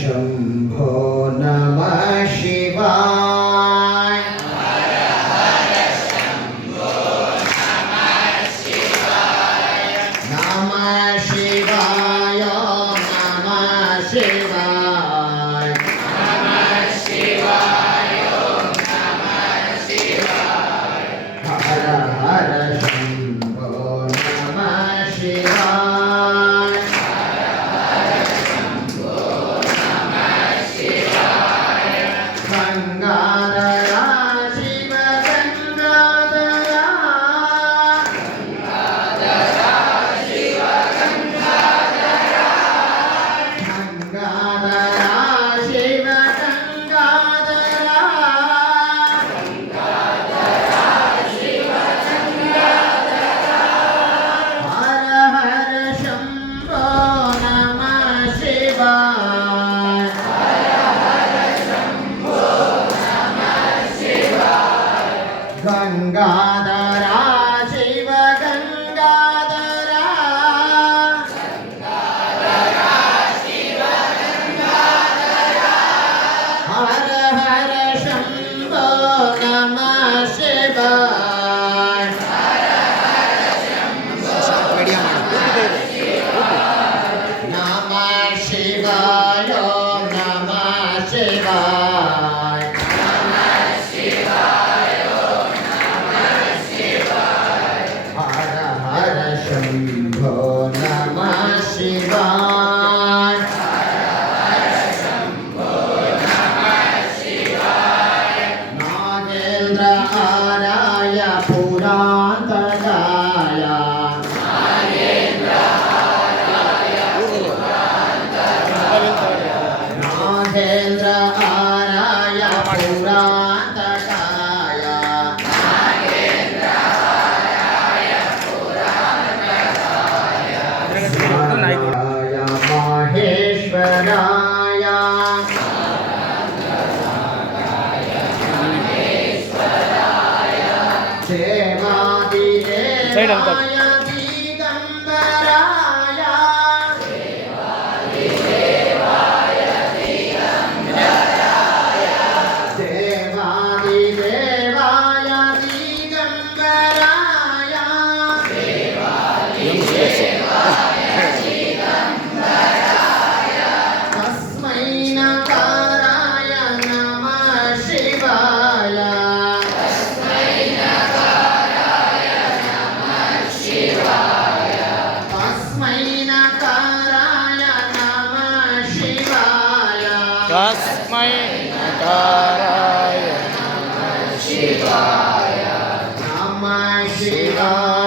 शम्भो नमः शिवाय नमः शिवाय नमः शिवाय हर हर शम्भो नमः शिवाय गंगाधरा शिव गंगाधरा गंगाधरा शिव गंगाधरा हर हर शंभो नमः शिवाय गंगाधरा शिव गंगाधरा हर हर शंभो नमः शिवाय नमः शिवाय नमः शिवाय हर हर शंभो नमः शिवाय नागेन्द्र आराय पुरान्तकाय नागेन्द्र आराय पुरान्तकाय नाराय महेश्वराय देवादिदेवाय दिगंबराय देवादिदेवाय दिगंबराय तस्मै नकाराय नमः शिवाय तस्मै नकाराय नमः शिवाय तस्मै नकाराय नमः शिवाय